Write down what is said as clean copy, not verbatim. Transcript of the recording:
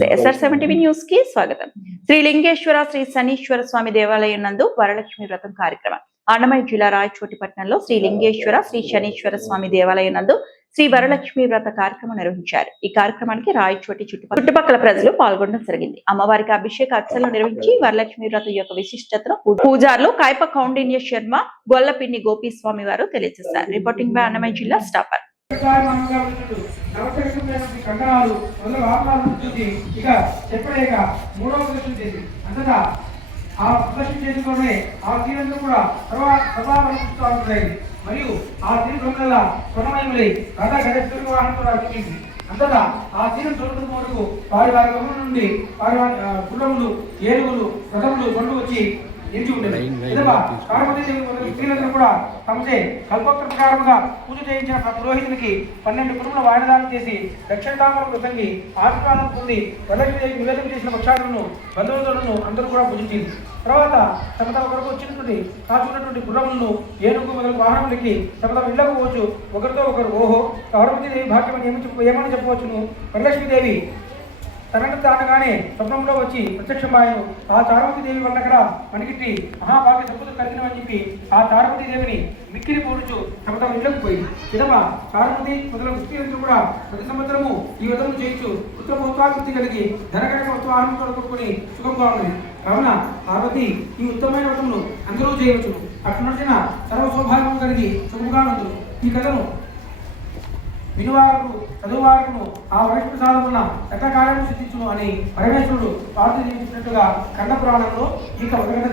నమస్తే SR7 news కి స్వాగతం. శ్రీ లింగేశ్వర శ్రీ శనీశ్వర స్వామి దేవాలయం నందు వరలక్ష్మి వ్రతం కార్యక్రమం అన్నమయ్య జిల్లా రాయచోటిపట్నంలో శ్రీ లింగేశ్వర శ్రీ శనీశ్వర స్వామి దేవాలయం నందు శ్రీ వరలక్ష్మి వ్రత కార్యక్రమం నిర్వహించారు. ఈ కార్యక్రమానికి రాయచోటి చుట్టుపక్కల ప్రజలు పాల్గొనడం జరిగింది. అమ్మవారికి అభిషేక అర్చనలు నిర్వహించి వరలక్ష్మి వ్రతం యొక్క విశిష్టతను పూజారులు కాయప కౌండిన్య శర్మ, గొల్లపిన్ని గోపీస్వామి వారు తెలియజేశారు. రిపోర్టింగ్ బై అన్నమయ్య జిల్లా స్టాఫర్. కంకణాలు మొదలు వాహనాలను చూసి ఇక చెప్పలేక మూడవ ప్రదర్శన చేసి అంతటా ఆ ప్రదర్శన చేసుకునే ఆ తీరంలో కూడా సభావరిస్తూ ఉంటాయి. మరియు ఆ తీరు దొంగల స్వర్ణమయములై రథ గజ వాహనం కూడా వచ్చింది. అంతటా ఆ తీరం చూడటం వరకు వారి వారి గమనం నుండి వారి గుర్రములు, ఏనుగులు, రథములు బండ్లు వచ్చి నిలిచి ఉండేది. పార్వతీదేవి మొదలు స్త్రీలందరూ కూడా తమచే కల్పోక్త ప్రకారముగా పూజ చేయించిన పురోహితునికి 12 కుటుంబల వాయిదానం చేసి దక్షిణతామర ప్రసంగి ఆశీర్వాదం పొంది వరలక్ష్మీదేవి నివేదన చేసిన పక్షాలను బంధువులను అందరూ కూడా పూజించింది. తర్వాత తమ తమ కొరకు వచ్చినటువంటి కాచుకున్నటువంటి గుర్రములను, ఏనుగు మొదలు వాహనములకి తమ తమ ఇళ్లకు పోవచ్చు. ఒకరితో ఒకరు ఓహో పార్వతీదేవి భాగ్యం ఏమని చెప్పవచ్చును. వరలక్ష్మీదేవి తనకు తానగానే స్వప్నంలో వచ్చి ప్రత్యక్షమాయను. ఆ తారవతీదేవి వంటకడ మణిగిట్టి మహాభాగ్య సంపద కలిగినవని చెప్పి ఆ తారవతీదేవిని మిక్కిలి పోడుచు తమ తమ ఇళ్లకు పోయి విధవ తారవతి మొదలగు స్త్రీలందరూ కూడా ప్రతి సంవత్సరము ఈ వ్రతము చేయించు పుత్రపోత్వాకృతి కలిగి ధనకనక వస్తువాహనం కొనుక్కొని సుఖంగా ఉన్నది. కావున పార్వతి ఈ ఉత్తమమైన వ్రతమును అందరూ చేయవచ్చును. అట్లా నడిచిన సర్వ సౌభాగ్యం కలిగి సుఖంగా నందును. ఈ కథను వినువారకు చదువువారకును ఆ వరలక్ష్మి ప్రసాదం వల్ల సకల కార్యము సిద్ధించును అని పరమేశ్వరుడు పార్వతీదేవి చెప్పినట్టుగా కంద పురాణంలో ఈ